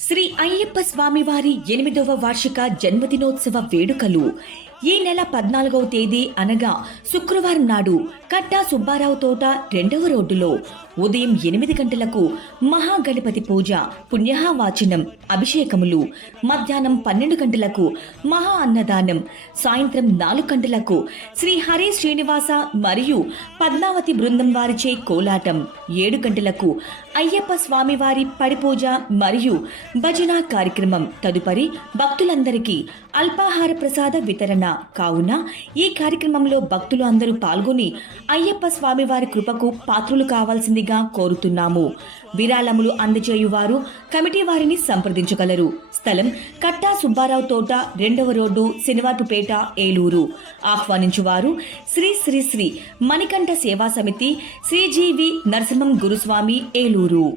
శ్రీ అయ్యప్ప స్వామివారి ఎనిమిదవ వార్షిక జన్మదినోత్సవ వేడుకలు. ఈ నెల పద్నాలుగవ తేదీ అనగా శుక్రవారం నాడు కట్టా సుబ్బారావు తోట రెండవ రోడ్డులో ఉదయం ఎనిమిది గంటలకు మహాగణపతి పూజ పుణ్యహావాచనం అభిషేకములు మధ్యాహ్నం పన్నెండు గంటలకు మహా అన్నదానం సాయంత్రం నాలుగు గంటలకు శ్రీ హరి శ్రీనివాస మరియు పద్మావతి బృందం వారిచే కోలాటం ఏడు గంటలకు అయ్యప్ప స్వామివారి పడిపూజ మరియు భజన కార్యక్రమం. తదుపరి భక్తులందరికీ అల్పాహార ప్రసాద వితరణ. కావున ఈ కార్యక్రమంలో భక్తులు అందరూ పాల్గొని అయ్యప్ప స్వామివారి కృపకు పాత్రులు కావాల్సిందిగా కోరుతున్నాము. విరాళములు అందజేయువారు కమిటీ వారిని సంప్రదించగలరు. స్థలం కట్టా సుబ్బారావు తోట రెండవ రోడ్డు శనివార్పుపేట ఏలూరు. ఆహ్వానించువారు శ్రీ శ్రీ శ్రీ మణికంఠ సేవా సమితి శ్రీజీవి నరసింహం గురుస్వామి ఏలూరు.